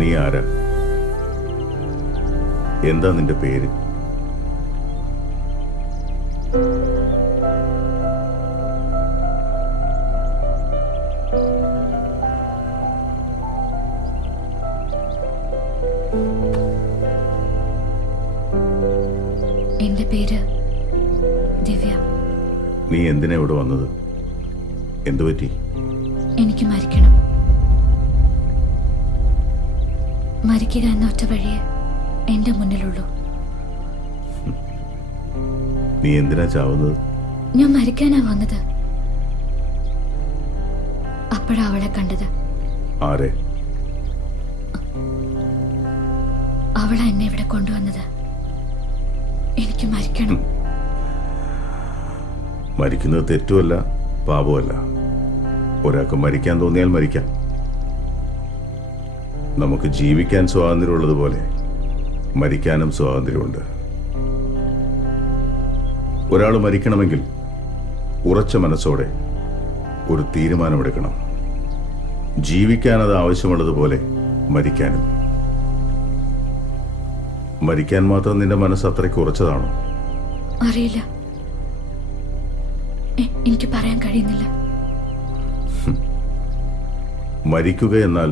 നീ ആരാ? എന്താ നിന്റെ പേര്? എന്റെ പേര് ദിവ്യ. നീ എന്തിനാ ഇവിടെ വന്നത്? എന്തു പറ്റി? എനിക്ക് മരിക്കണം. മരിക്കുക എന്ന ഒറ്റ വഴിയെ എന്റെ മുന്നിലുള്ളൂ. നീ എന്തിനാ ചാവുന്നത്? ഞാൻ മരിക്കാനാ വന്നത്. അപ്പോഴാ അവളെ കണ്ടത്. ആരെ? അവളാ എന്നെ ഇവിടെ കൊണ്ടുവന്നത്. എനിക്ക് മരിക്കണം. മരിക്കുന്നത് തെറ്റുമല്ല, പാപമല്ല. ഒരാൾക്ക് മരിക്കാൻ തോന്നിയാൽ മരിക്കാം. നമുക്ക് ജീവിക്കാൻ സ്വാതന്ത്ര്യമുള്ളതുപോലെ മരിക്കാനും സ്വാതന്ത്ര്യമുണ്ട്. ഒരാൾ മരിക്കണമെങ്കിൽ ഉറച്ച മനസ്സോടെ ഒരു തീരുമാനമെടുക്കണം. ജീവിക്കാനത് ആവശ്യമുള്ളതുപോലെ മരിക്കാനും. മരിക്കാൻ മാത്രം നിന്റെ മനസ്സ് അത്രയ്ക്ക് ഉറച്ചതാണോ? അറിയില്ല, എനിക്ക് പറയാൻ കഴിയുന്നില്ല. മരിക്കുക എന്നാൽ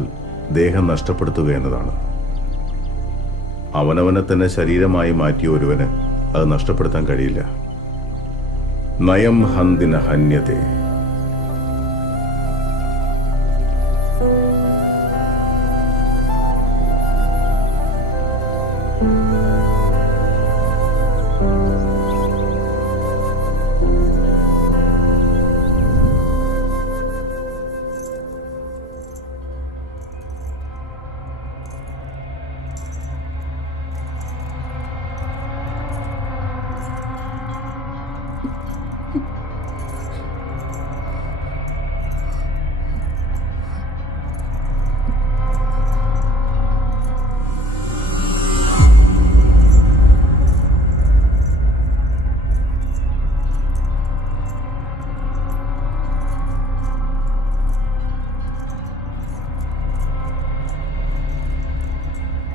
ദേഹം നഷ്ടപ്പെടുത്തുക എന്നതാണ്. അവനവനെ തന്നെ ശരീരമായി മാറ്റിയ ഒരുവന് അത് നഷ്ടപ്പെടുത്താൻ കഴിയില്ല. നയം ഹന്തിന ഹന്യത്തെ.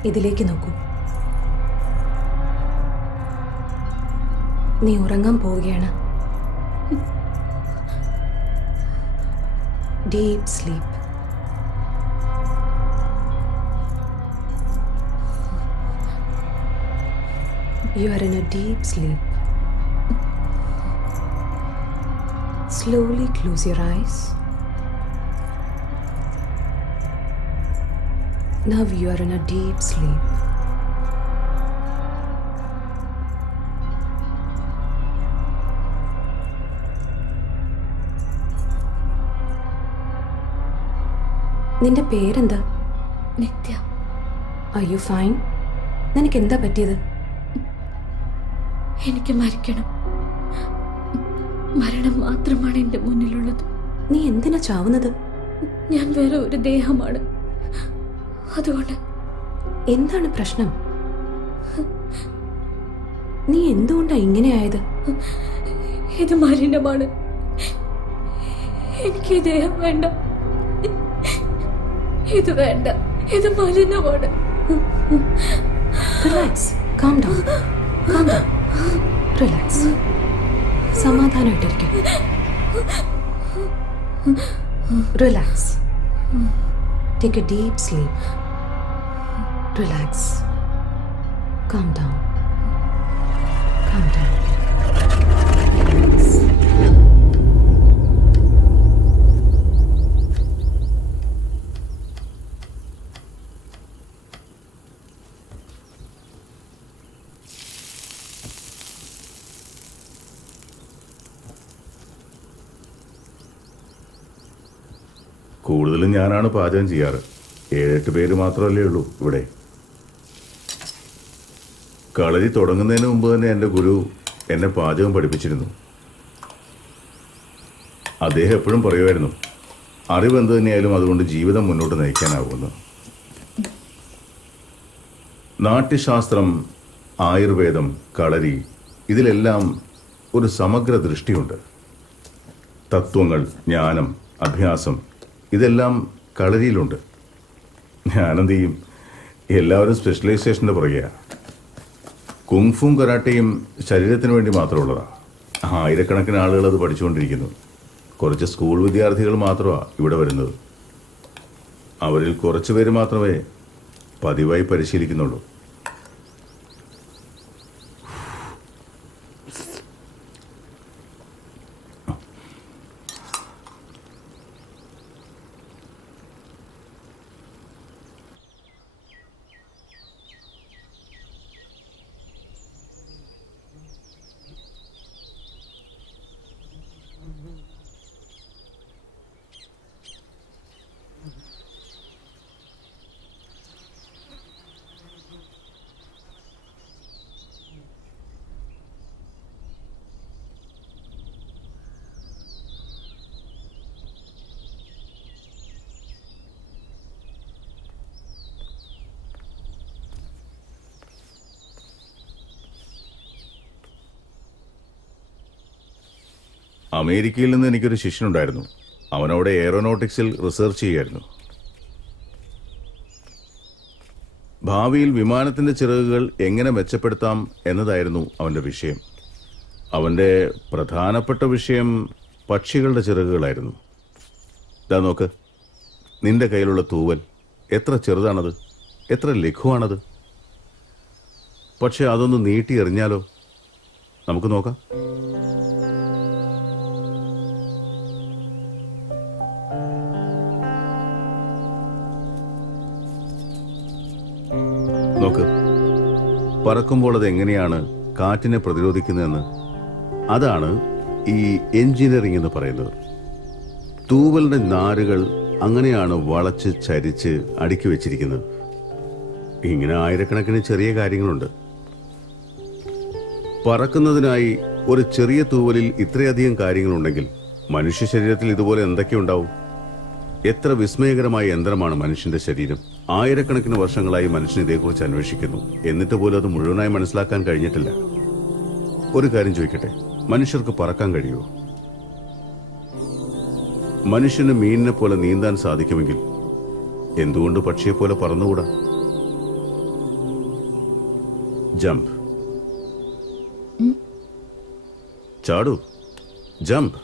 ഇതിലേക്ക് നോക്കൂ. നീ ഉറങ്ങാൻ പോവുകയാണ്. Deep sleep. You are in a deep sleep. Slowly close your eyes. Now you are in a deep sleep. നിന്റെ പേരെന്താ? നിത്യ. Are you fine? നിനക്ക് എന്താ പറ്റിയത്? എനിക്ക് മരിക്കണം. മരണം മാത്രമാണ് എന്റെ മുന്നിലുള്ളത്. നീ എന്തിനാ ചാവുന്നത്? ഞാൻ വേറെ ഒരു ദേഹമാണ്. അതുകൊണ്ട്. എന്താണ് പ്രശ്നം? നീ എന്തുകൊണ്ടാ ഇങ്ങനെയായത്? ഇത് മലിനമാണ്. എനിക്ക് ഈ ദേഹം വേണ്ട. ഇത് വേണ്ട. ഇത് മലിനമാണ്. Relax. Calm down. Calm down. Relax. സമാധാനമായിട്ടിരിക്കും. Relax. Take a deep sleep. Relax. Calm down. Calm down. Relax. കൂടുതലും ഞാനാണ് പാചകം ചെയ്യാറ്. 7-8 പേര് മാത്രമല്ലേ ഉള്ളൂ ഇവിടെ. കളരി തുടങ്ങുന്നതിന് മുമ്പ് തന്നെ എൻ്റെ ഗുരു എന്നെ പാചകം പഠിപ്പിച്ചിരുന്നു. അദ്ദേഹം എപ്പോഴും പറയുമായിരുന്നു, അറിവ് എന്ത് തന്നെയായാലും അതുകൊണ്ട് ജീവിതം മുന്നോട്ട് നയിക്കാനാവുമെന്ന്. നാട്യശാസ്ത്രം, ആയുർവേദം, കളരി, ഇതിലെല്ലാം ഒരു സമഗ്ര ദൃഷ്ടിയുണ്ട്. തത്വങ്ങൾ, ജ്ഞാനം, അഭ്യാസം, ഇതെല്ലാം കളരിയിലുണ്ട്. ഞാനെന്ത് ചെയ്യും? എല്ലാവരും സ്പെഷ്യലൈസേഷൻ്റെ പുറകെയാണ്. കുങ്ഫും കരാട്ടയും ശരീരത്തിന് വേണ്ടി മാത്രമുള്ളതാണ്. ആയിരക്കണക്കിന് ആളുകൾ അത് പഠിച്ചുകൊണ്ടിരിക്കുന്നു. കുറച്ച് സ്കൂൾ വിദ്യാർത്ഥികൾ മാത്രമാണ് ഇവിടെ വരുന്നത്. അവരിൽ കുറച്ച് പേര് മാത്രമേ പതിവായി പരിശീലിക്കുന്നുള്ളൂ. അമേരിക്കയിൽ നിന്ന് എനിക്കൊരു ശിഷ്യനുണ്ടായിരുന്നു. അവനവിടെ എയറോനോട്ടിക്സിൽ റിസർച്ച് ചെയ്യായിരുന്നു. ഭാവിയിൽ വിമാനത്തിൻ്റെ ചിറകുകൾ എങ്ങനെ മെച്ചപ്പെടുത്താം എന്നതായിരുന്നു അവൻ്റെ വിഷയം. അവൻ്റെ പ്രധാനപ്പെട്ട വിഷയം പക്ഷികളുടെ ചിറകുകളായിരുന്നു. ഇതാ നോക്ക്, നിന്റെ കയ്യിലുള്ള തൂവൽ എത്ര ചെറുതാണത്, എത്ര ലഘുവാണത്. പക്ഷെ അതൊന്ന് നീട്ടി എറിഞ്ഞാലോ? നമുക്ക് നോക്കാം. നോക്ക്, പറക്കുമ്പോൾ അത് എങ്ങനെയാണ് കാറ്റിനെ പ്രതിരോധിക്കുന്നതെന്ന്. അതാണ് ഈ എഞ്ചിനീയറിംഗ് എന്ന് പറയുന്നത്. തൂവലിന്റെ നാരുകൾ അങ്ങനെയാണ് വളച്ച് ചരിച്ച് അടുക്കി വെച്ചിരിക്കുന്നത്. ഇങ്ങനെ ആയിരക്കണക്കിന് ചെറിയ കാര്യങ്ങളുണ്ട്. പറക്കുന്നതിനായി ഒരു ചെറിയ തൂവലിൽ ഇത്രയധികം കാര്യങ്ങളുണ്ടെങ്കിൽ മനുഷ്യ ശരീരത്തിൽ ഇതുപോലെ എന്തൊക്കെ ഉണ്ടാവും? എത്ര വിസ്മയകരമായ യന്ത്രമാണ് മനുഷ്യന്റെ ശരീരം. ആയിരക്കണക്കിന് വർഷങ്ങളായി മനുഷ്യൻ ഇതേക്കുറിച്ച് അന്വേഷിക്കുന്നു. എന്നിട്ട് പോലും അത് മുഴുവനായി മനസ്സിലാക്കാൻ കഴിഞ്ഞിട്ടില്ല. ഒരു കാര്യം ചോദിക്കട്ടെ, മനുഷ്യർക്ക് പറക്കാൻ കഴിയുമോ? മനുഷ്യന് മീനിനെ പോലെ നീന്താൻ സാധിക്കുമെങ്കിൽ എന്തുകൊണ്ട് പക്ഷിയെ പോലെ പറന്നുകൂടാ? Jump, ചാടൂ, jump.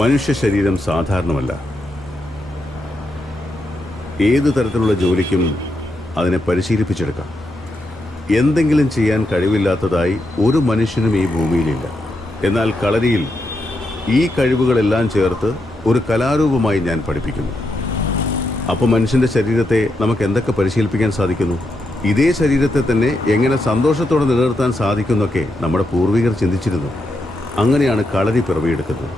മനുഷ്യ ശരീരം സാധാരണമല്ല. ഏതു തരത്തിലുള്ള ജോലിക്കും അതിനെ പരിശീലിപ്പിച്ചെടുക്കാം. എന്തെങ്കിലും ചെയ്യാൻ കഴിവില്ലാത്തതായി ഒരു മനുഷ്യനും ഈ ഭൂമിയിലില്ല. എന്നാൽ കളരിയിൽ ഈ കഴിവുകളെല്ലാം ചേർത്ത് ഒരു കലാരൂപമായി ഞാൻ പഠിപ്പിക്കുന്നു. അപ്പോൾ മനുഷ്യന്റെ ശരീരത്തെ നമുക്ക് എന്തൊക്കെ പരിശീലിപ്പിക്കാൻ സാധിക്കുന്നു? ഇതേ ശരീരത്തെ തന്നെ എങ്ങനെ സന്തോഷത്തോടെ നിലനിർത്താൻ സാധിക്കുന്നൊക്കെ നമ്മുടെ പൂർവികർ ചിന്തിച്ചിരുന്നു. അങ്ങനെയാണ് കളരി പിറവിയെടുക്കുന്നത്.